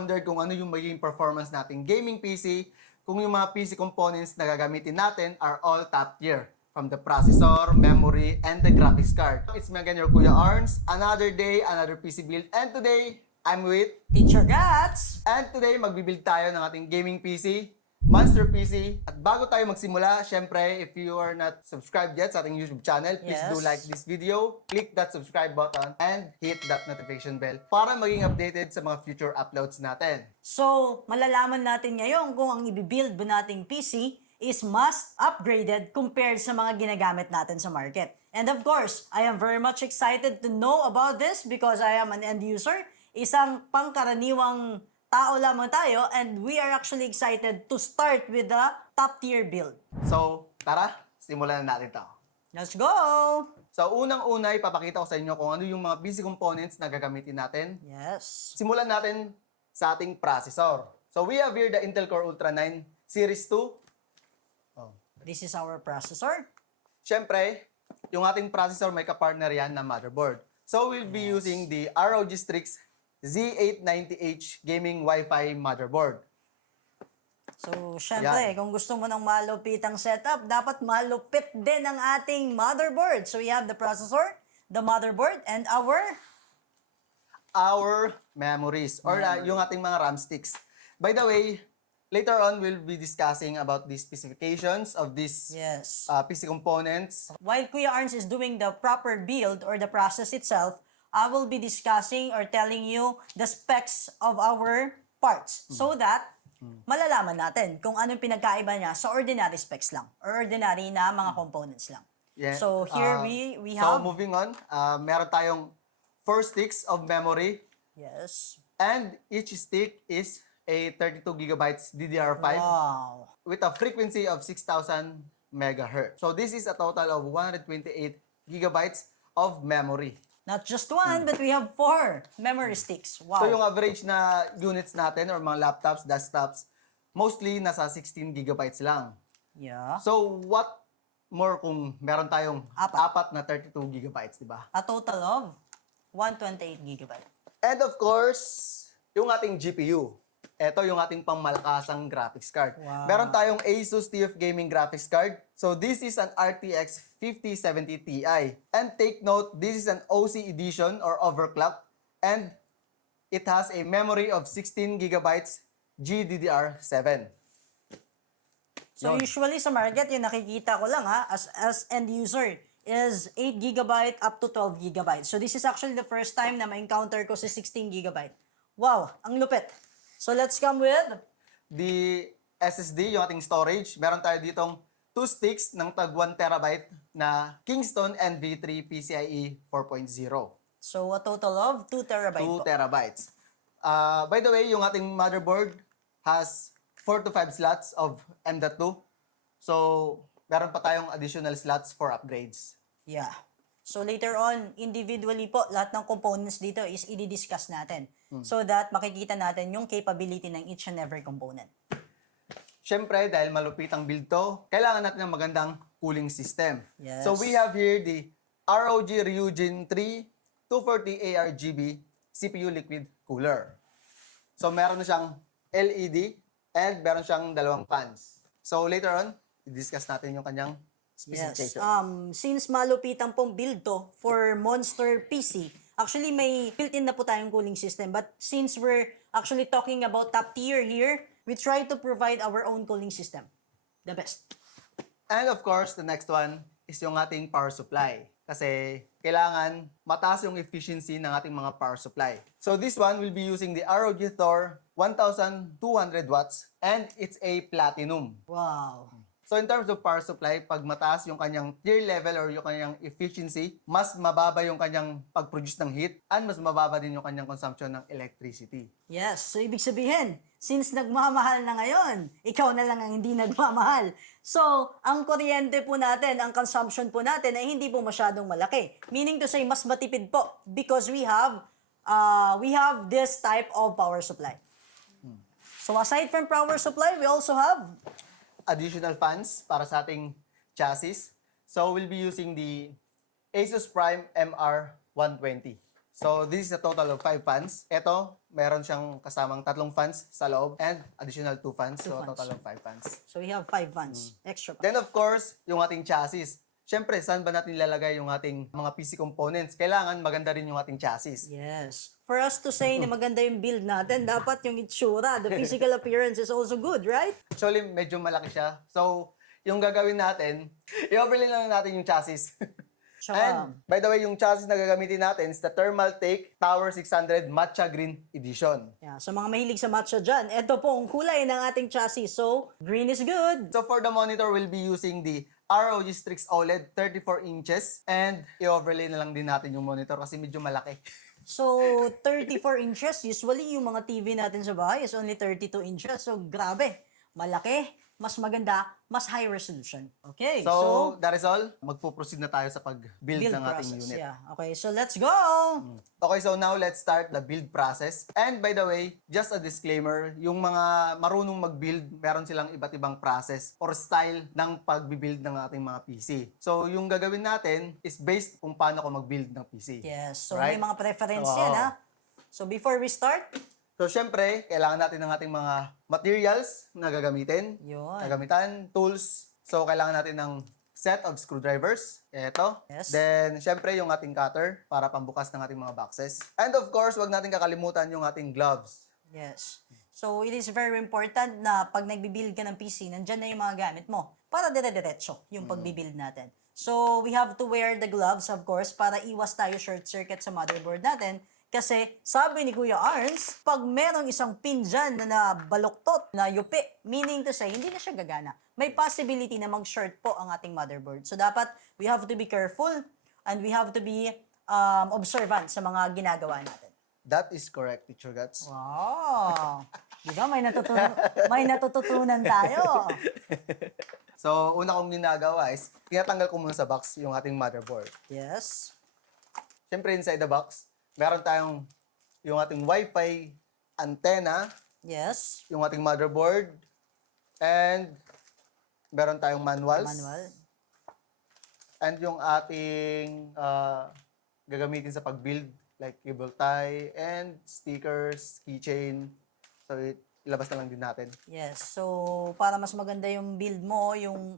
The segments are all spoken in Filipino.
wondered kung ano yung magiging performance nating gaming PC, kung yung mga PC components na gagamitin natin are all top tier. From the processor, memory, and the graphics card. It's me again, your Kuya Arns. Another day, another PC build. And today, I'm with... Teacher Gats! And today, magbibuild tayo ng ating gaming PC, Monster PC. At bago tayo magsimula, syempre, if you are not subscribed yet sa ating YouTube channel, please do Yes. like this video, click that subscribe button, and hit that notification bell para maging updated sa mga future uploads natin. So, malalaman natin ngayon kung ang ibibuild ba nating PC is mas upgraded compared sa mga ginagamit natin sa market. And of course, I am very much excited to know about this because I am an end user. Isang pangkaraniwang tao lamang tayo and we are actually excited to start with the top tier build. So, tara, simulan na natin to. Let's go! So, unang-una, ipapakita ko sa inyo kung ano yung mga PC components na gagamitin natin. Yes. Simulan natin sa ating processor. So, we have here the Intel Core Ultra 9 Series 2. This is our processor. Siyempre, yung ating processor may kapartner yan na motherboard. So, we'll be using the ROG Strix Z890H Gaming Wi-Fi motherboard. So, syempre, kung gusto mo ng malupitang setup, dapat malupit din ang ating motherboard. So, we have the processor, the motherboard, and Our memories or yung ating mga RAM sticks. By the way, later on, we'll be discussing about the specifications of these yes. PC components. While Kuya Arns is doing the proper build or the process itself, I will be discussing or telling you the specs of our parts so that malalaman natin kung anong pinagkaiba niya sa ordinary specs lang or ordinary na mga components lang. Yeah. So here we So, have... moving on, meron tayong 4 sticks of memory Yes. and each stick is a 32 gigabytes DDR5 Wow. with a frequency of 6,000 megahertz. So this is a total of 128 gigabytes of memory. Not just one, but we have 4 memory sticks. Wow. So yung average na units natin or mga laptops, desktops, mostly nasa 16 gigabytes lang. Yeah. So what more kung meron tayong apat na 32 gigabytes, di ba? A total of 128 gigabyte. And of course, yung ating GPU. Ito yung ating pangmalakasang graphics card. Wow. Meron tayong Asus TUF Gaming graphics card. So this is an RTX 5070 Ti. And take note, this is an OC edition or overclock. And it has a memory of 16 gigabytes GDDR7. So usually sa market, yung nakikita ko lang as end user, is 8 gigabyte up to 12 gigabyte. So this is actually the first time na ma-encounter ko sa 16 gigabyte. Wow, ang lupit. So let's come with The SSD, yung ating storage. Meron tayo ditong 2 sticks ng tag 1 terabyte na Kingston NV3 PCIe 4.0. so a total of 2 terabyte 2 po. terabytes. By the way, yung ating motherboard has 4 to 5 slots of M.2. So, meron pa tayong additional slots for upgrades. Yeah. So later on, individually po, lahat ng components dito is i-discuss natin. So that makikita natin yung capability ng each and every component. Siyempre, dahil malupit ang build to, kailangan natin ng magandang cooling system. Yes. So, we have here the ROG Ryujin 3 240 ARGB CPU liquid cooler. So, meron na siyang LED and meron siyang dalawang fans. So, later on, i-discuss natin yung kanyang Yes. specification. Since malupitan pong build to for Monster PC, actually may built-in na po tayong cooling system. But since we're actually talking about top tier here, we try to provide our own cooling system. The best. And of course, the next one is yung ating power supply. Kasi kailangan mataas yung efficiency ng ating mga power supply. So this one will be using the ROG Thor 1200 watts and it's a platinum. Wow. So in terms of power supply, pag mataas yung kanyang tier level or yung kanyang efficiency, mas mababa yung kanyang pag-produce ng heat and mas mababa din yung kanyang consumption ng electricity. Yes, so ibig sabihin, since nagmamahal na ngayon, ikaw na lang ang hindi nagmamahal. So, ang kuryente po natin, ang consumption po natin ay hindi po masyadong malaki. Meaning to say, mas matipid po because we have this type of power supply. So, aside from power supply, we also have Additional fans para sa ating chassis. So we'll be using the Asus Prime MR120. So, this is a total of 5 fans. Ito, meron siyang kasamang 3 fans sa loob and additional 2 fans. So, Two fans. total of 5 fans. So we have 5 fans. Extra pa. Then, of course, yung ating chassis. Siyempre, saan ba natin ilalagay yung ating mga PC components? Kailangan maganda rin yung ating chassis. Yes. For us to say na maganda yung build natin, dapat yung itsura, the physical appearance is also good, right? Actually, medyo malaki siya. So, yung gagawin natin, i-overlay lang natin yung chassis. Tsaka, And, by the way, yung chassis na gagamitin natin is the Thermaltake Tower 600 Matcha Green Edition. yeah, so mga mahilig sa matcha dyan, ito po ang kulay ng ating chassis. So, green is good. So, for the monitor, we'll be using the ROG Strix OLED 34 inches. And, i-overlay na lang din natin yung monitor kasi medyo malaki. So, 34 inches. Usually, yung mga TV natin sa bahay is only 32 inches. So, grabe. Malaki. Mas maganda. Mas high resolution. Okay. So, that is all. Magpo-proceed na tayo sa pag-build build ng ating process. unit. Yeah. Okay, so let's go! Okay, so now let's start the build process. And by the way, just a disclaimer, yung mga marunong mag-build, meron silang iba't ibang process or style ng pag-build ng ating mga PC. So, yung gagawin natin is based kung paano ko mag-build ng PC. Yes. So, Right? may mga preference Oo. yan, ha? So, before we start, So, syempre, kailangan natin ng ating mga materials na gagamitin. yun. Kagamitan, tools. So, kailangan natin ng set of screwdrivers. Ito. Yes. Then, syempre, yung ating cutter para pambukas ng ating mga boxes. And of course, wag natin kakalimutan yung ating gloves. Yes. So, it is very important na pag nagbibuild ka ng PC, nandyan na yung mga gamit mo para dire-diretso yung pagbibuild natin. So, we have to wear the gloves, of course, para iwas tayo short circuit sa motherboard natin. Kasi, sabi ni Kuya Arns, pag merong isang pin dyan na nabaluktot, na yupi, meaning to say, hindi na siya gagana. May possibility na mag-short po ang ating motherboard. So, dapat, we have to be careful and we have to be observant sa mga ginagawa natin. That is correct, Teacher Guts. Wow! Di ba? May natututunan tayo. So, una kong ginagawa is, tinatanggal ko muna sa box yung ating motherboard. Yes. Siyempre, inside the box, meron tayong yung ating Wi-Fi antenna, Yes. yung ating motherboard, and meron tayong manuals. Manual. And yung ating gagamitin sa pag-build, like cable tie, and stickers, keychain. So, ilabas na lang din natin. Yes. So, para mas maganda yung build mo, yung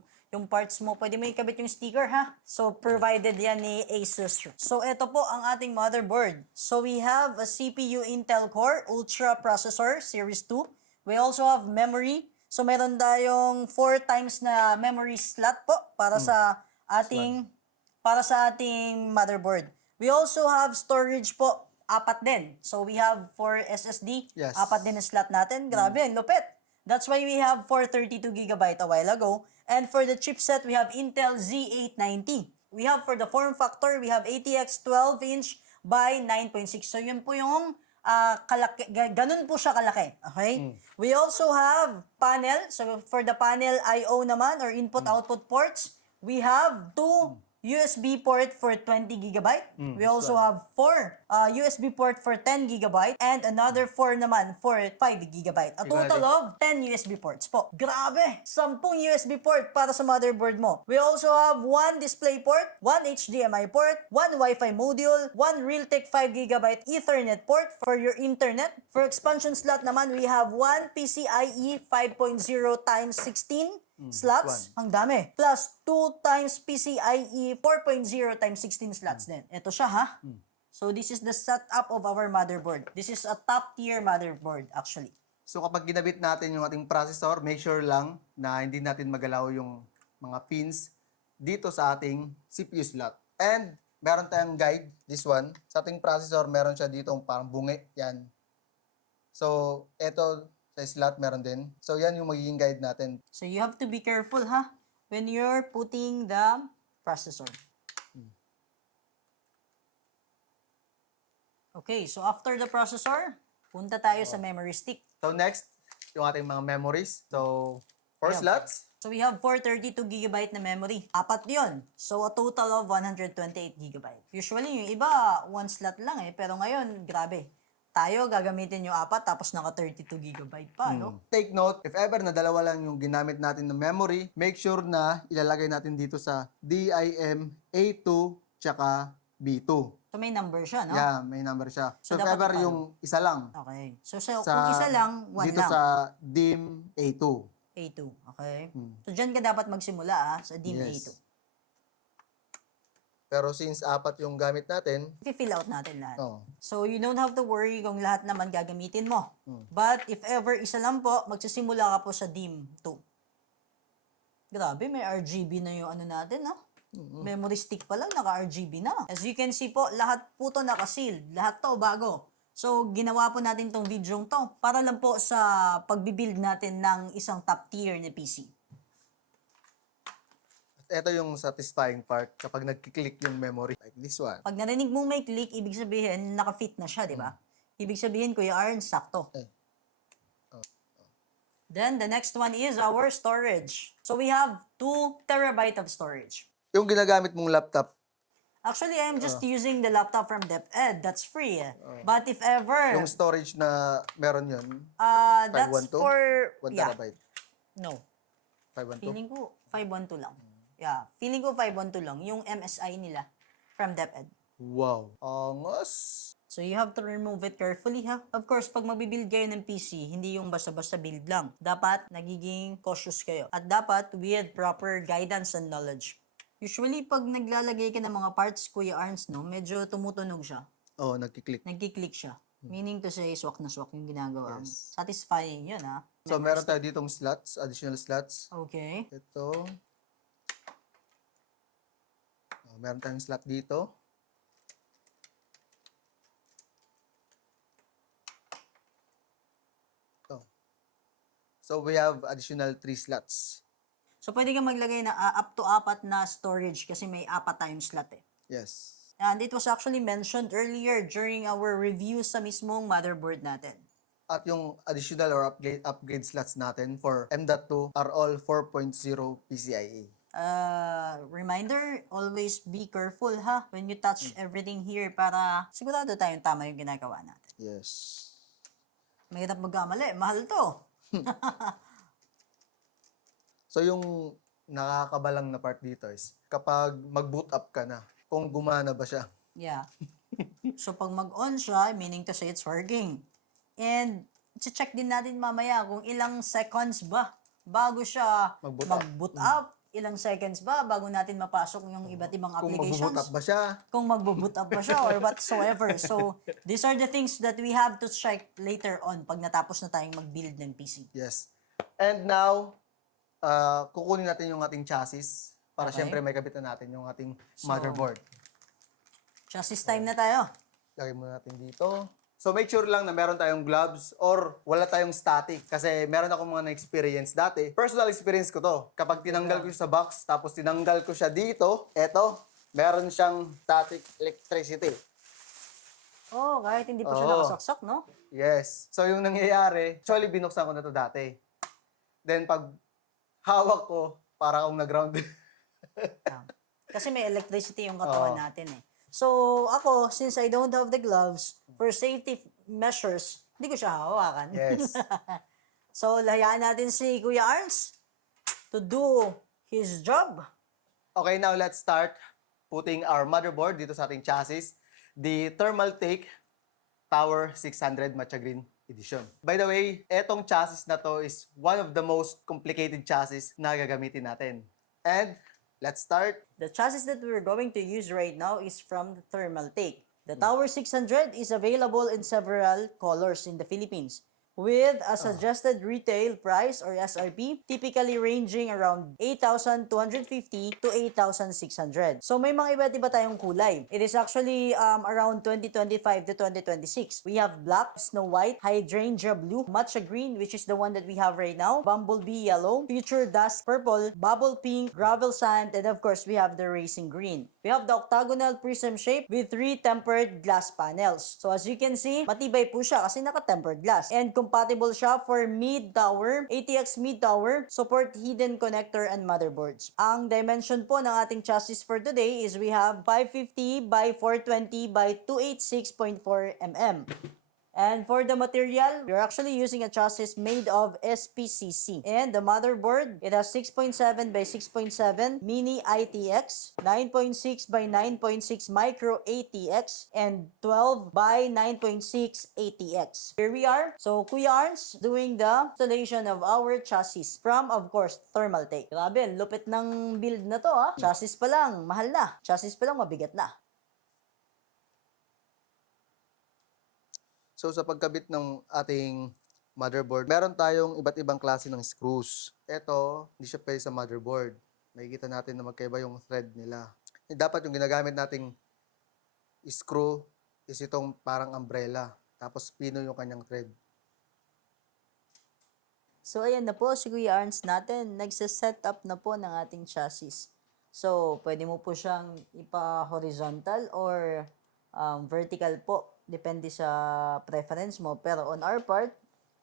parts mo, pwede mo ikabit yung sticker, ha? So, provided yan ni Asus. So, ito po ang ating motherboard. So, we have a CPU Intel Core Ultra Processor Series 2. We also have memory. So, meron tayong 4 times na memory slot po para sa ating motherboard. We also have storage po, 4 din. So, we have 4 SSD, Yes. 4 din na slot natin. Grabe, ang lupit. That's why we have 432GB a while ago. And for the chipset, we have Intel Z890. We have for the form factor, we have ATX 12-inch by 9.6. So yun po yung ganun po siya kalaki. Okay? We also have panel. So for the panel I/O naman or input-output ports, we have 2 USB port for 20GB. We also have 4 USB port for 10GB and another 4 naman for 5GB. A total of 10 USB ports po. Grabe! 10 USB port para sa motherboard mo. We also have 1 display port, 1 HDMI port, 1 Wi-Fi module, 1 Realtek 5GB Ethernet port for your internet. For expansion slot naman, we have 1 PCIe 5.0x16 slots. Ang dami. Plus 2 times PCIe 4.0 times 16 slots din. Ito siya, ha? So, this is the setup of our motherboard. This is a top-tier motherboard, actually. So, kapag ginabit natin yung ating processor, make sure lang na hindi natin magalaw yung mga pins dito sa ating CPU slot. And, meron tayong guide, this one. Sa ating processor, meron siya dito parang bungi. Yan. So, ito sa slot meron din. So, yan yung magiging guide natin. So, you have to be careful, ha? When you're putting the processor. Okay, so after the processor, punta tayo sa memory stick. So, next, yung ating mga memories. So, 4 slots. So, we have 432GB na memory. 4 yun. So, a total of 128GB. Usually, yung iba, 1 slot lang eh. Pero ngayon, grabe. Tayo, gagamitin yung 4 tapos naka 32GB pa, no? Take note, if ever na dalawa lang yung ginamit natin na memory, make sure na ilalagay natin dito sa DIM A2 tsaka B2. So may number siya, no? Yeah, may number siya. So, So, if dapat ever i-follow. yung isa lang, Okay. So, kung isa lang, 1 dito lang. sa DIM A2. A2. Okay. So, dyan ka dapat magsimula, sa DIM Yes. A2. Pero since apat yung gamit natin, I-fill out natin lahat. oh, So, you don't have to worry kung lahat naman gagamitin mo. Hmm. But, if ever isa lang po, magsisimula ka po sa DIM 2. Grabe, may RGB na yung ano natin, no? Memory stick pa lang, naka-RGB na. As you can see po, lahat po to naka-sealed. Lahat to bago. So, ginawa po natin tong video to para lang po sa pagbibuild natin ng isang top tier na PC. ito yung satisfying part kapag nagkiklik yung memory. Like this one. Pag narinig mong may click, ibig sabihin, naka-fit na siya, di ba? Ibig sabihin, Kuya Arn, sakto. Then, the next one is our storage. So, we have 2 terabyte of storage. Yung ginagamit mong laptop, Actually, I'm just using the laptop from DepEd. That's free. But if ever, yung storage na meron yun, that's 512? for, 1 yeah, terabyte. no. 512? Feeling ko 512 lang. Yeah, feeling ko 512 lang. Yung MSI nila from DepEd. Wow. Angos. So, you have to remove it carefully, ha? Of course, pag magbibuild kayo ng PC, hindi yung basta-basta build lang. Dapat, nagiging cautious kayo. At dapat, with proper guidance and knowledge. Usually, pag naglalagay ka ng mga parts, Kuya Arns, no, medyo tumutunog siya. Oh, nagkiklik. Nagkiklik siya. Meaning to say, swak na swak yung ginagawa mo. Yes. Satisfying yun, ha? So, meron tayo ditong slots, additional slots. Okay. Ito. Oh, meron tayong slot dito. Ito. So, we have additional 3 slots. So, pwede kang maglagay na up to 4 na storage kasi may 4 tayong slot eh. Yes. And it was actually mentioned earlier during our review sa mismong motherboard natin. At yung additional or upgrade slots natin for M.2 are all 4.0 PCIe. Reminder, always be careful ha when you touch everything here para sigurado tayong tama yung ginagawa natin. Yes. Mahirap magkamali, mahal to. So yung nakakabalang na part dito is kapag mag-boot up ka na, kung gumana ba siya. Yeah. So pag mag-on siya, meaning to say it's working. And check din natin mamaya kung ilang seconds ba bago siya Mag-boot up. up. Ilang seconds ba bago natin mapasok yung iba't ibang Kung applications. mag-boot up ba siya. Kung mag-boot up ba siya or whatsoever. So, these are the things that we have to check later on pag natapos na tayong mag-build ng PC. Yes. And now, kukunin natin yung ating chassis para Okay. syempre may kabitan natin yung ating motherboard. Chassis time na tayo. Lagay muna natin dito. So make sure lang na meron tayong gloves or wala tayong static kasi meron akong mga na-experience dati. Personal experience ko to. Kapag tinanggal ko siya sa box tapos tinanggal ko siya dito, eto, meron siyang static electricity. Oh, kahit hindi pa siya Oo. nakasaksak, no? Yes. So yung nangyayari, actually binuksan ko na to dati. Then pag hawak ko, para akong nag-ground. Yeah. Kasi may electricity yung katawan natin eh. So, ako, since I don't have the gloves, for safety measures, hindi ko siya hawakan. Yes. So, lahayaan natin si Kuya Arns to do his job. Okay, now let's start putting our motherboard dito sa ating chassis. The Thermaltake Tower 600 Matcha Green Edition. By the way, etong chassis na to is one of the most complicated chassis na gagamitin natin. And let's start. The chassis that we're going to use right now is from the Thermaltake. The Tower 600 is available in several colors in the Philippines, with a suggested retail price or SRP typically ranging around 8,250 to 8,600. So may mga iba't iba tayong kulay. It is actually around 2025 to 2026. We have black, snow white, hydrangea blue, matcha green, which is the one that we have right now, bumblebee yellow, future dust purple, bubble pink, gravel sand, and of course we have the racing green. We have the octagonal prism shape with 3 tempered glass panels. So as you can see, matibay po siya kasi naka-tempered glass. And compatible siya for mid-tower, ATX mid-tower, support hidden connector and motherboards. Ang dimension po ng ating chassis for today is we have 550 by 420 by 286.4 mm. And for the material, we're actually using a chassis made of SPCC. And the motherboard, it has 6.7 by 6.7 mini ITX, 9.6 by 9.6 micro ATX, and 12 by 9.6 ATX. Here we are. So Kuya Arns doing the installation of our chassis from, of course, Thermaltake. Grabe, lupit ng build na to ha. Chassis pa lang, mahal na. Chassis pa lang, mabigat na. So sa pagkabit ng ating motherboard, meron tayong iba't ibang klase ng screws. Ito, hindi siya pwede sa motherboard. Makikita natin na magkaiba yung thread nila. Dapat yung ginagamit nating screw is itong parang umbrella. Tapos pino yung kanyang thread. So, ayan na po si Kuya Arns natin. Nagsa-set up na po ng ating chassis. So, pwede mo po siyang ipa-horizontal or vertical po. Depende sa preference mo. Pero on our part,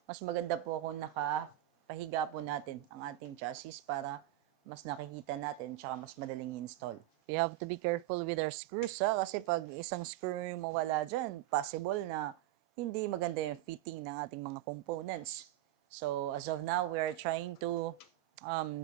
mas maganda po kung nakapahiga po natin ang ating chassis para mas nakikita natin tsaka mas madaling install. We have to be careful with our screws kasi pag isang screw yung mawala dyan, possible na hindi maganda yung fitting ng ating mga components. So, as of now, we are trying to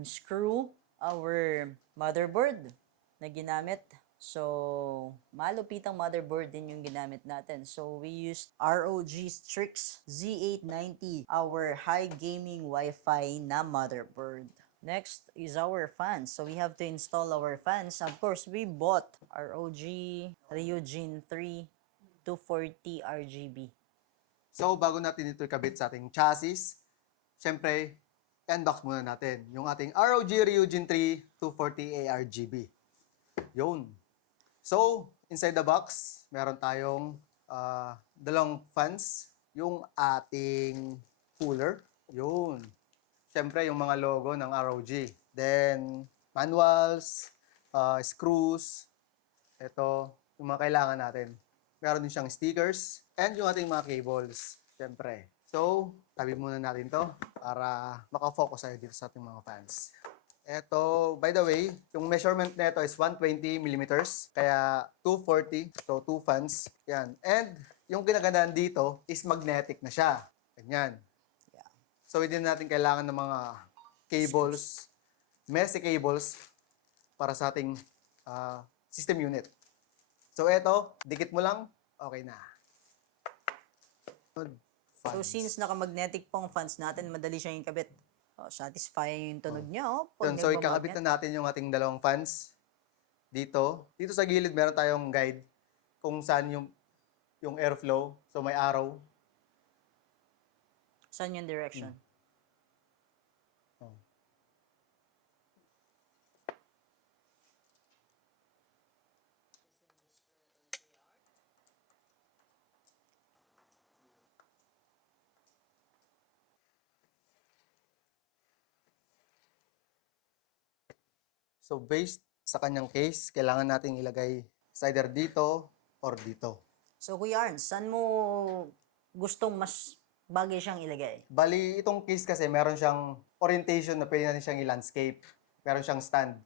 screw our motherboard na ginamit. So, malupitang motherboard din yung ginamit natin. So, we used ROG Strix Z890, our high gaming Wi-Fi na motherboard. Next is our fans. So, we have to install our fans. Of course, we bought ROG Ryujin 3 240 RGB. So bago natin ito ikabit sa ating chassis, syempre, unbox muna natin yung ating ROG Ryujin 3 240 ARGB. Yun. So, inside the box, meron tayong dalawang fans, yung ating cooler, yun. Siyempre, yung mga logo ng ROG. Then, manuals, screws, ito, yung mga kailangan natin. Meron din siyang stickers, and yung ating mga cables, siyempre. So, tabi muna natin to para makafocus tayo dito sa ating mga fans. Ito, by the way, yung measurement nito is 120 millimeters, kaya 240, so 2 fans. Yan. And yung kinagandaan dito is magnetic na siya. Ganyan. Yeah. So, hindi natin kailangan ng mga cables, messy cables, para sa ating system unit. So, ito, dikit mo lang, okay na. So, since naka-magnetic pong fans natin, madali siyang ikabit. Oh, satisfying yung tunog niya, oh. Yun, so, ikakabit na natin yung ating dalawang fans. Dito. Dito sa gilid, meron tayong guide kung saan yung airflow. So, may arrow. Saan yung direction? Oh. So, based sa kanyang case, kailangan nating ilagay either dito or dito. So, Kuya Arns, saan mo gustong mas bagay siyang ilagay? Bali, itong case kasi meron siyang orientation na pwede natin siyang i-landscape. Meron siyang stand.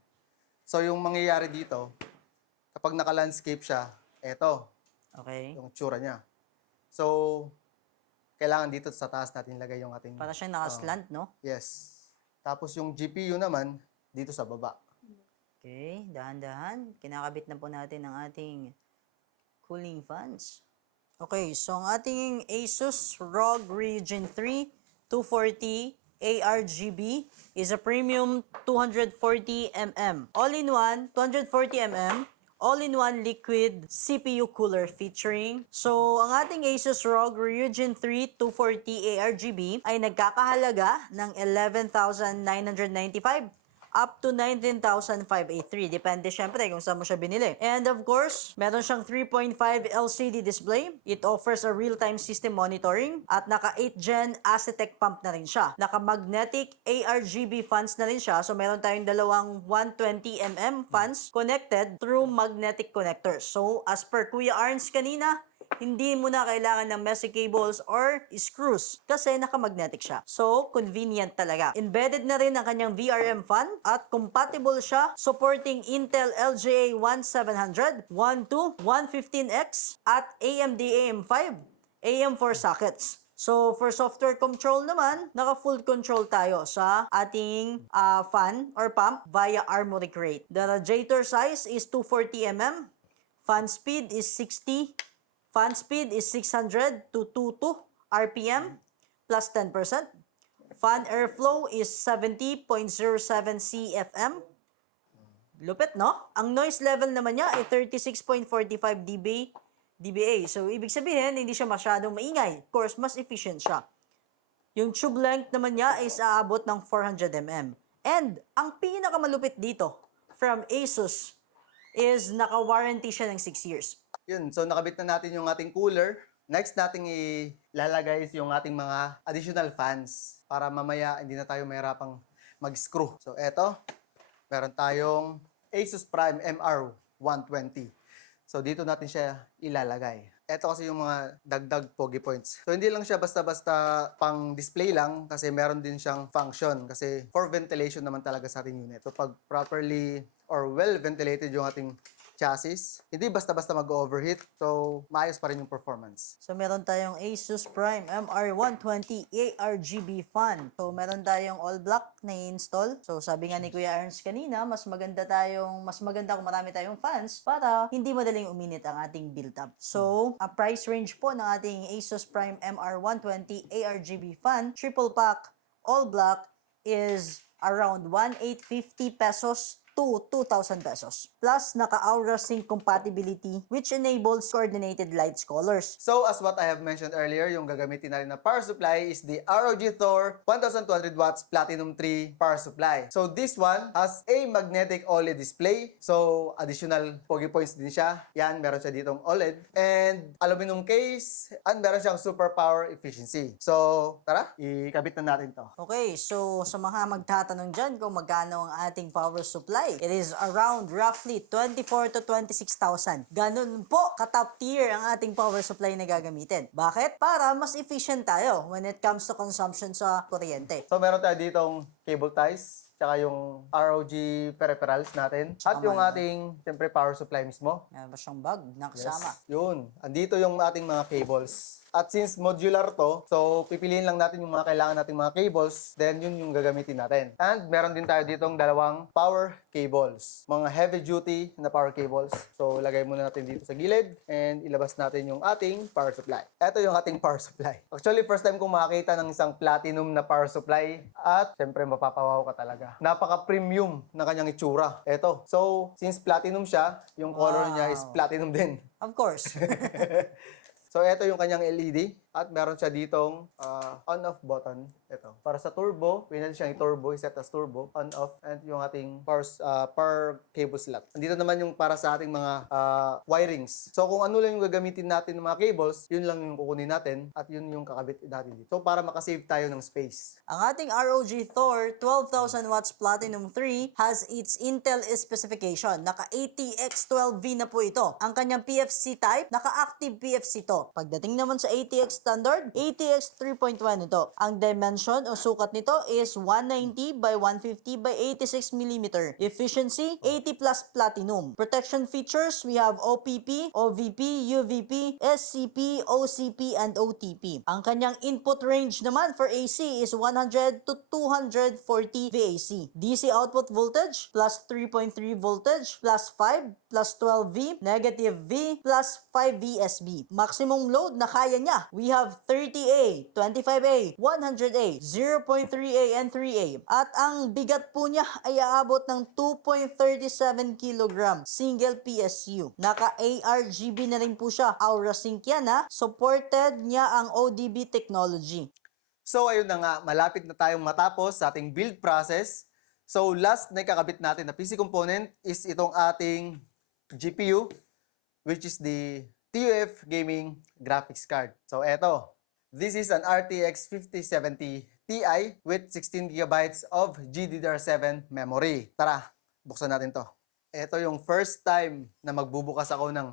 So, yung mangyayari dito, kapag naka-landscape siya, eto, Okay. yung tsura niya. So, kailangan dito sa taas natin ilagay yung ating... Para siyang naka-slant, no? Yes. Tapos yung GPU naman, dito sa baba. Okay, dahan-dahan. Kinakabit na po natin ang ating cooling fans. Okay, so ang ating Asus ROG Ryujin 3 240 ARGB is a premium 240mm. All-in-one, 240mm, all-in-one liquid CPU cooler featuring. So, ang ating Asus ROG Ryujin 3 240 ARGB ay nagkakahalaga ng 11,995 up to 19,583. Depende syempre kung saan mo siya binili. And of course, meron siyang 3.5 LCD display. It offers a real-time system monitoring at naka 8 Gen Acetec pump na rin siya. Naka magnetic ARGB fans na rin siya. So meron tayong dalawang 120mm fans connected through magnetic connectors. So as per Kuya Arns kanina, hindi mo na kailangan ng messy cables or screws kasi naka-magnetic siya. So, convenient talaga. Embedded na rin ang kanyang VRM fan at compatible siya supporting Intel LGA 1700, 12, 115X at AMD AM5 AM4 sockets. So, for software control naman, naka-full control tayo sa ating fan or pump via Armoric Rate. The radiator size is 240 mm. Fan speed is 60. Fan speed is 600 to 22 RPM plus 10%. Fan airflow is 70.07 CFM. Lupit, no? Ang noise level naman niya ay 36.45 dBA. So, ibig sabihin, hindi siya masyadong maingay. Of course, mas efficient siya. Yung tube length naman niya is aabot ng 400 mm. And, ang pinakamalupit dito, from Asus, is naka-warranty siya ng 6 years. Yun, so nakabit na natin yung ating cooler. Next nating ilalagay is yung ating mga additional fans para mamaya hindi na tayo mahirapang mag-screw. So, eto, meron tayong Asus Prime MR120. So, dito natin siya ilalagay. Ito kasi yung mga dagdag pogi points. So, hindi lang siya basta-basta pang display lang kasi meron din siyang function kasi for ventilation naman talaga sa ating unit. So, pag properly or well ventilated yung ating chassis, hindi basta-basta mag-overheat. So, maayos pa rin yung performance. So, meron tayong Asus Prime MR120 ARGB fan. So, meron tayong all black na i-install. So, sabi nga ni Kuya Ernst kanina, mas maganda kung marami tayong fans para hindi madaling uminit ang ating build-up. So, ang price range po ng ating Asus Prime MR120 ARGB fan, triple pack, all black, is around 1,850 pesos to 2,000 pesos. Plus, naka-Aura Sync compatibility which enables coordinated lights colors. So, as what I have mentioned earlier, yung gagamitin natin na power supply is the ROG Thor 1200 watts Platinum 3 power supply. So, this one has a magnetic OLED display. So, additional pogi points din siya. Yan, meron siya ditong OLED. And aluminum case, and meron siyang super power efficiency. So, tara, ikabit na natin to. Okay, so sa mga magtatanong dyan kung magkano ang ating power supply, it is around roughly 24 to 26,000. Ganun po ka-top tier ang ating power supply na gagamitin. Bakit? Para mas efficient tayo when it comes to consumption sa kuryente. So, meron tayo ditong cable ties, tsaka yung ROG peripherals natin, at yung ating, siyempre, power supply mismo. Meron ba siyang bag na kasama? Yes, yun. Andito yung ating mga cables. At since modular to, so pipiliin lang natin yung mga kailangan nating mga cables, then yun yung gagamitin natin. And meron din tayo ditong dalawang power cables. Mga heavy duty na power cables. So lagay muna natin dito sa gilid and ilabas natin yung ating power supply. Ito yung ating power supply. Actually, first time kong makakita ng isang platinum na power supply at syempre mapapawaw ka talaga. Napaka-premium na kanyang itsura. Ito. So, since platinum siya, yung color niya is platinum din. Of course. So, ito yung kanyang LED at meron siya ditong on-off button. Ito. Para sa turbo, pwede siyang i-turbo, i-set as turbo, on-off, and yung ating power cable slot. Andito naman yung para sa ating mga wirings. So, kung ano lang yung gagamitin natin ng mga cables, yun lang yung kukunin natin at yun yung kakabit natin dito. So, para makasave tayo ng space. Ang ating ROG Thor 12,000 watts Platinum 3 has its Intel specification. Naka-ATX12V na po ito. Ang kanyang PFC type, naka-active PFC to. Pagdating naman sa ATX standard, ATX 3.1 ito. Ang dimension o sukat nito is 190 by 150 by 86 mm. Efficiency, 80 plus platinum. Protection features, we have OPP, OVP, UVP, SCP, OCP, and OTP. Ang kanyang input range naman for AC is 100 to 240 VAC. DC output voltage, plus 3.3 voltage, plus 5, plus 12V, negative V, plus 5 VSB. Maximum load na kaya niya, we have 30A, 25A, 100A, 0.3A, and 3A. At ang bigat po niya ay aabot ng 2.37 kg, single PSU. Naka-ARGB na rin po siya. Aura Sync yan ha. Supported niya ang ODB technology. So, ayun na nga, malapit na tayong matapos sa ating build process. So, last na ikakabit natin na PC component is itong ating GPU, which is the TUF Gaming Graphics Card. So, eto. This is an RTX 5070 Ti with 16GB of GDDR7 memory. Tara, buksan natin to. Ito yung first time na magbubukas ako ng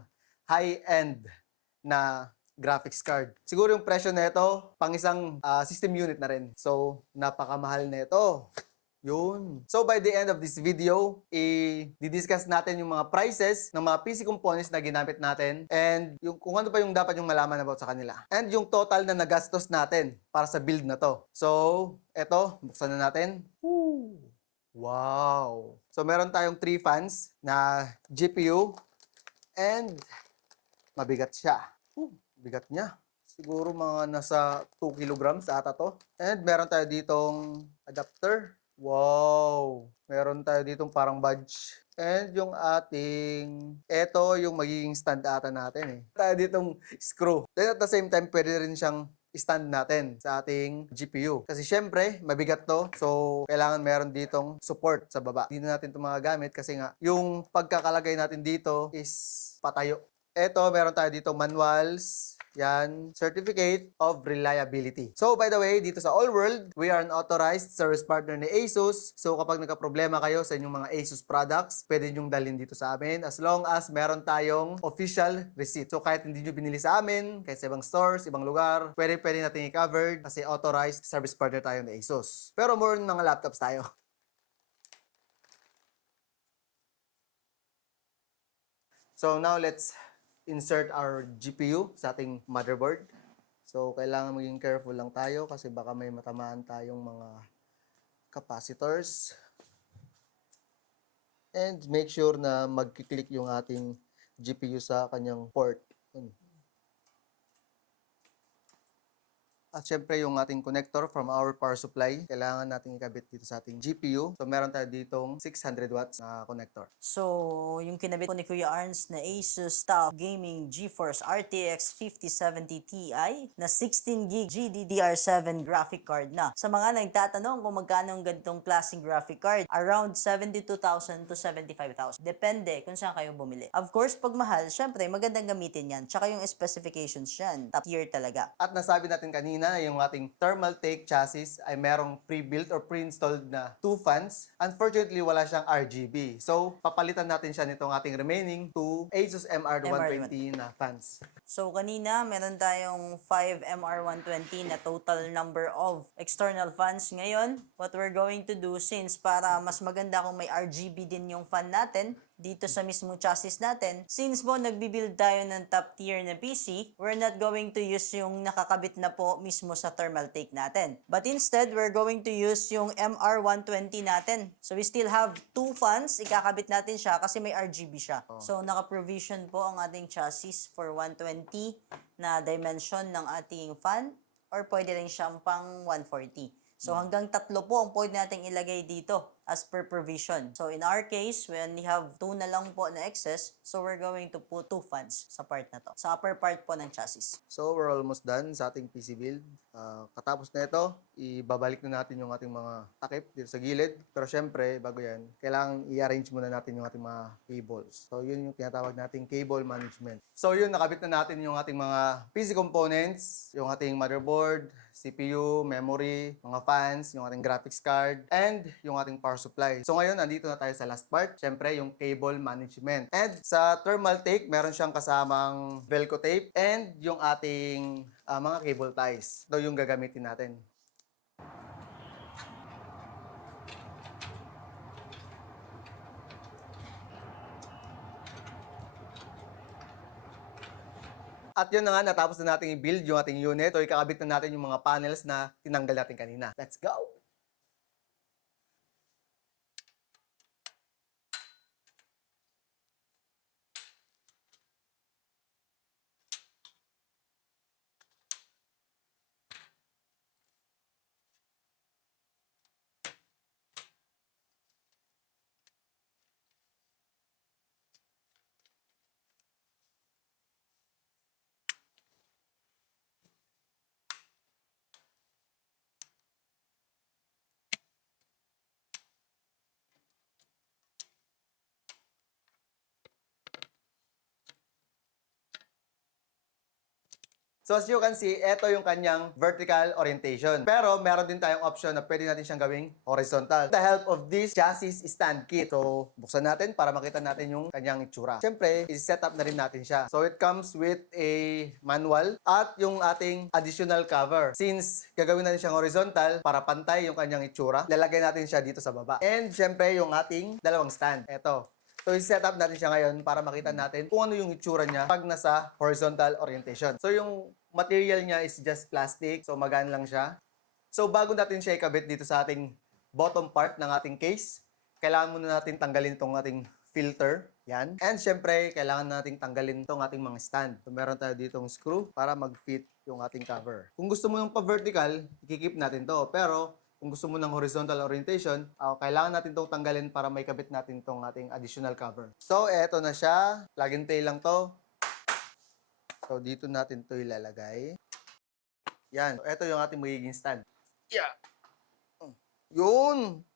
high-end na graphics card. Siguro yung presyo nito pang isang system unit na rin. So, napakamahal nito. Yun. So by the end of this video, i-discuss natin yung mga prices ng mga PC components na ginamit natin and yung kung ano pa yung dapat yung malaman about sa kanila. And yung total na nagastos natin para sa build na to. So, eto, buksan na natin. Woo! Wow! So meron tayong 3 fans na GPU and mabigat siya. Bigat niya. Siguro mga nasa 2 kilograms ata to. And meron tayo ditong adapter. Wow! Meron tayo ditong parang badge. And yung eto yung magiging stand ata natin eh. Tayo ditong screw. Then at the same time, pwede rin siyang stand natin sa ating GPU. Kasi syempre, mabigat to. So, kailangan meron ditong support sa baba. Hindi na natin ito magagamit kasi nga, yung pagkakalagay natin dito is patayo. Eto, meron tayo dito manuals. Yan, Certificate of Reliability. So, by the way, dito sa All World, we are an authorized service partner ni ASUS. So, kapag nagka-problema kayo sa inyong mga ASUS products, pwede nyong dalhin dito sa amin as long as meron tayong official receipt. So, kahit hindi nyo binili sa amin, kahit sa ibang stores, ibang lugar, pwede natin i-covered kasi authorized service partner tayo ni ASUS. Pero more ng mga laptops tayo. So, now let's insert our GPU sa ating motherboard. So, kailangan maging careful lang tayo kasi baka may matamaan tayong mga capacitors. And make sure na mag-click yung ating GPU sa kanyang port. At syempre yung ating connector from our power supply, kailangan natin ikabit dito sa ating GPU. So meron tayo ditong 600 watts na connector. So, yung kinabit ko ni Kuya Arns na Asus TUF Gaming GeForce RTX 5070 Ti na 16GB GDDR7 graphic card na. Sa mga nagtatanong kung magkano ang ganitong klaseng graphic card, around 72,000 to 75,000. Depende kung saan kayo bumili. Of course, pag mahal, syempre magandang gamitin yan. Tsaka yung specifications yan, top tier talaga. At nasabi natin kanina, yung ating Thermaltake chassis ay merong pre-built or pre-installed na 2 fans. Unfortunately, wala siyang RGB. So, papalitan natin siya nitong ating remaining 2 Asus MR120 na fans. So, kanina, meron tayong 5 MR120 na total number of external fans. Ngayon, what we're going to do, since para mas maganda kung may RGB din yung fan natin, dito sa mismong chassis natin, since po nagbibuild tayo ng top tier na PC, we're not going to use yung nakakabit na po mismo sa Thermaltake natin. But instead, we're going to use yung MR120 natin. So we still have 2 fans, ikakabit natin siya kasi may RGB siya. So naka-provision po ang ating chassis for 120 na dimension ng ating fan or pwede rin siyang pang 140. So hanggang 3 po ang pwede natin ilagay dito as per provision. So in our case, when we have 2 na lang po na excess, so we're going to put 2 fans sa part na to. Sa upper part po ng chassis. So, we're almost done sa ating PC build. Katapos na ito, ibabalik na natin yung ating mga takip dito sa gilid. Pero syempre, bago yan, kailangan i-arrange muna natin yung ating mga cables. So, yun yung tinatawag nating cable management. So, yun, nakabit na natin yung ating mga PC components, yung ating motherboard, CPU, memory, mga fans, yung ating graphics card, and yung ating power supply. So ngayon, nandito na tayo sa last part, syempre yung cable management. And sa Thermaltake, meron siyang kasamang Velcro tape and yung ating mga cable ties. Ito yung gagamitin natin. At yun na nga, natapos na natin i-build yung ating unit o ikakabit na natin yung mga panels na tinanggal natin kanina. Let's go! So as you can see, ito yung kanyang vertical orientation. Pero meron din tayong option na pwede natin siyang gawing horizontal. With the help of this chassis stand kit. So buksan natin para makita natin yung kanyang itsura. Siyempre, i-set up na rin natin siya. So it comes with a manual at yung ating additional cover. Since gagawin natin siyang horizontal para pantay yung kanyang itsura, lalagay natin siya dito sa baba. And siyempre, yung ating dalawang stand. Ito. So, i-set up natin siya ngayon para makita natin kung ano yung itsura niya pag nasa horizontal orientation. So, yung material niya is just plastic. So, magaan lang siya. So, bago natin siya ikabit dito sa ating bottom part ng ating case, kailangan muna natin tanggalin itong ating filter. Yan. And syempre, kailangan natin tanggalin itong ating mga stand. So, meron tayo ditong screw para mag-fit yung ating cover. Kung gusto mo ng pa-vertical, ikikip natin to. Pero, kung gusto mo ng horizontal orientation, kailangan natin itong tanggalin para may kabit natin itong ating additional cover. So, eto na siya. Plug and play lang to. So, dito natin to ilalagay. Yan. So, eto yung ating magiging stand. Yeah. Yun!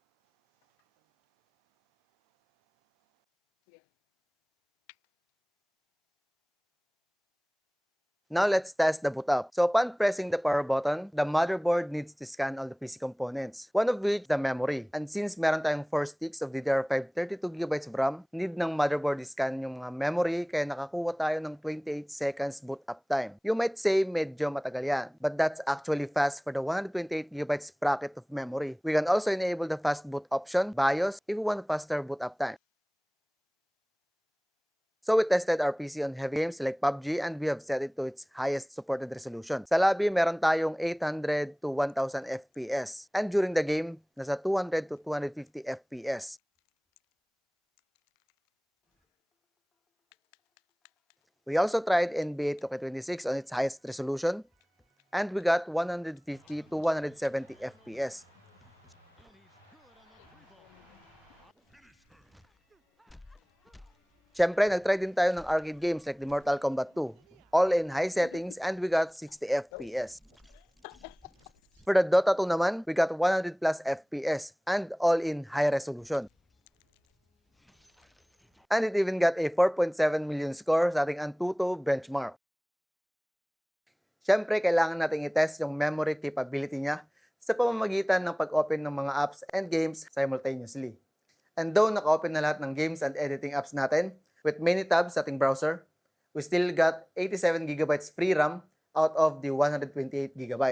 Now let's test the boot up. So upon pressing the power button, the motherboard needs to scan all the PC components, one of which the memory. And since meron tayong 4 sticks of DDR5 32GB of RAM, need ng motherboard scan yung mga memory kaya nakakuha tayo ng 28 seconds boot up time. You might say medyo matagal yan, but that's actually fast for the 128GB bracket of memory. We can also enable the fast boot option, BIOS, if we want faster boot up time. So we tested our PC on heavy games like PUBG and we have set it to its highest supported resolution. Sa lobby, meron tayong 800 to 1000 FPS. And during the game, nasa 200 to 250 FPS. We also tried NBA 2K26 on its highest resolution and we got 150 to 170 FPS. Siyempre, nag-try din tayo ng arcade games like the Mortal Kombat 2. All in high settings and we got 60 FPS. For the Dota 2 naman, we got 100 plus FPS and all in high resolution. And it even got a 4.7 million score sa ating Antutu benchmark. Siyempre, kailangan nating i-test yung memory capability niya sa pamamagitan ng pag-open ng mga apps and games simultaneously. And though naka-open na lahat ng games and editing apps natin, with many tabs sa ating browser, we still got 87GB free RAM out of the 128GB.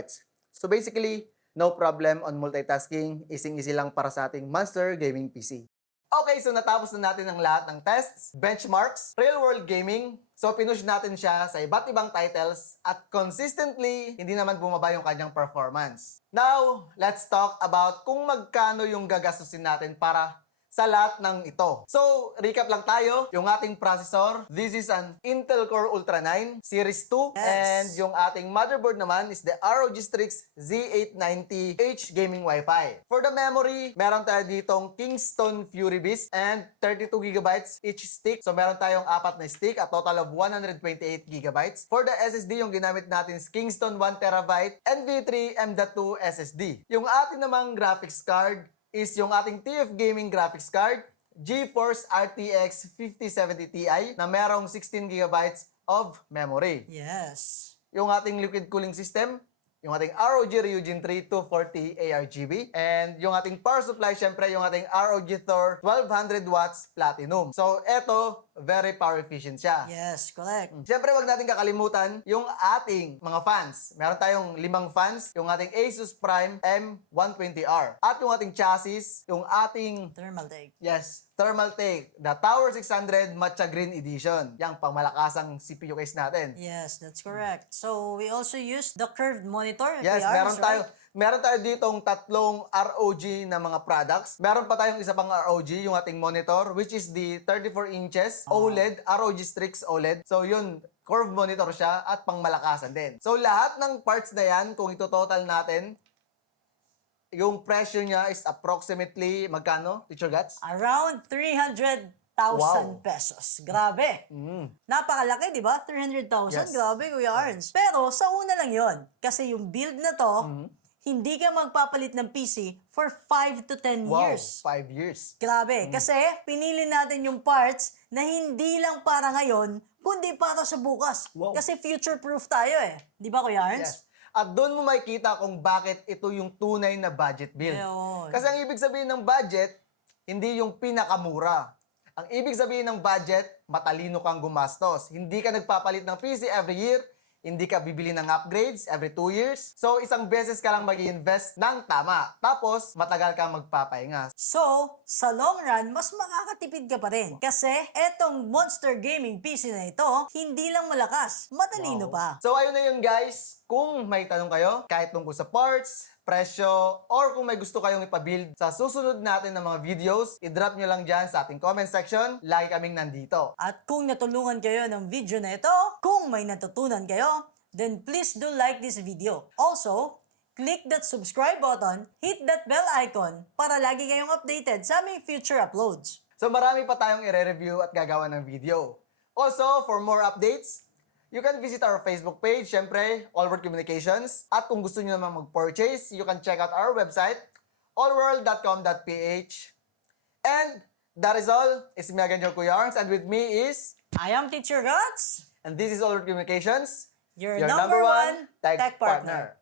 So basically, no problem on multitasking, easy-easy lang para sa ating monster gaming PC. Okay, so natapos na natin ang lahat ng tests, benchmarks, real-world gaming. So pinush natin siya sa iba't ibang titles at consistently, hindi naman bumaba yung kanyang performance. Now, let's talk about kung magkano yung gagastusin natin para sa lahat ng ito. So, recap lang tayo. Yung ating processor, this is an Intel Core Ultra 9 Series 2. Yes. And yung ating motherboard naman is the ROG Strix Z890H Gaming Wi-Fi. For the memory, meron tayo ditong Kingston Fury Beast and 32GB each stick. So, meron tayong 4 na stick, a total of 128GB. For the SSD, yung ginamit natin is Kingston 1TB NV3 M.2 SSD. Yung ating namang graphics card is yung ating TF Gaming graphics card, GeForce RTX 5070 Ti na merong 16GB of memory. Yes. Yung ating liquid cooling system, yung ating ROG Ryujin 3 240 ARGB, and yung ating power supply, syempre yung ating ROG Thor 1200 watts Platinum. So, eto, very power efficient siya. Yes, correct. Siyempre, wag natin kakalimutan yung ating mga fans. Meron tayong 5 fans, yung ating Asus Prime M120R. At yung ating chassis, yung ating, Thermal take. yes, Thermaltake, the Tower 600 Matcha Green Edition. Yang pangmalakasang CPU case natin. Yes, that's correct. So, we also use the curved monitor. Yes, PRs, meron tayo ditong tatlong ROG na mga products. Meron pa tayong isa pang ROG, yung ating monitor, which is the 34 inches OLED, ROG Strix OLED. So yun, curved monitor siya at pangmalakasan din. So lahat ng parts na yan, kung ito-total natin, yung presyo niya is approximately, magkano, Teacher Gats? Around 300,000 Wow. pesos. Grabe. Napakalaki, di ba? 300,000. Yes. Grabe, Kuya Arns. Pero sa una lang yon. Kasi yung build na to, hindi ka magpapalit ng PC for 5 to 10 Wow, years. 5 years. Grabe. Kasi pinili natin yung parts na hindi lang para ngayon, kundi para sa bukas. Wow. Kasi future-proof tayo eh. Di ba, Kuya Arns? Yes. At doon mo makikita kung bakit ito yung tunay na budget build. Ayun. Kasi ang ibig sabihin ng budget, hindi yung pinakamura. Ang ibig sabihin ng budget, matalino kang gumastos. Hindi ka nagpapalit ng PC every year, hindi ka bibili ng upgrades every 2 years. So, isang beses ka lang mag-invest ng tama. Tapos, matagal kang magpapahinga. So, sa long run, mas makakatipid ka pa rin. Kasi, etong Monster Gaming PC na ito, hindi lang malakas, matalino pa. So, ayun na yun guys. Kung may tanong kayo, kahit tungkol sa parts, presyo, or kung may gusto kayong ipabuild sa susunod natin ng mga videos, i-drop nyo lang dyan sa ating comment section. Lagi kaming nandito. At kung natulungan kayo ng video na ito, kung may natutunan kayo, then please do like this video. Also, click that subscribe button, hit that bell icon para lagi kayong updated sa aming future uploads. So marami pa tayong i-review at gagawa ng video. Also, for more updates, you can visit our Facebook page, syempre, Allworld Communications. At kung gusto nyo naman mag-purchase, you can check out our website, allworld.com.ph. And that is all. It's me again, your Kuya Arns, and with me is... I am Teacher Guts, And this is Allworld Communications, your number one tech partner.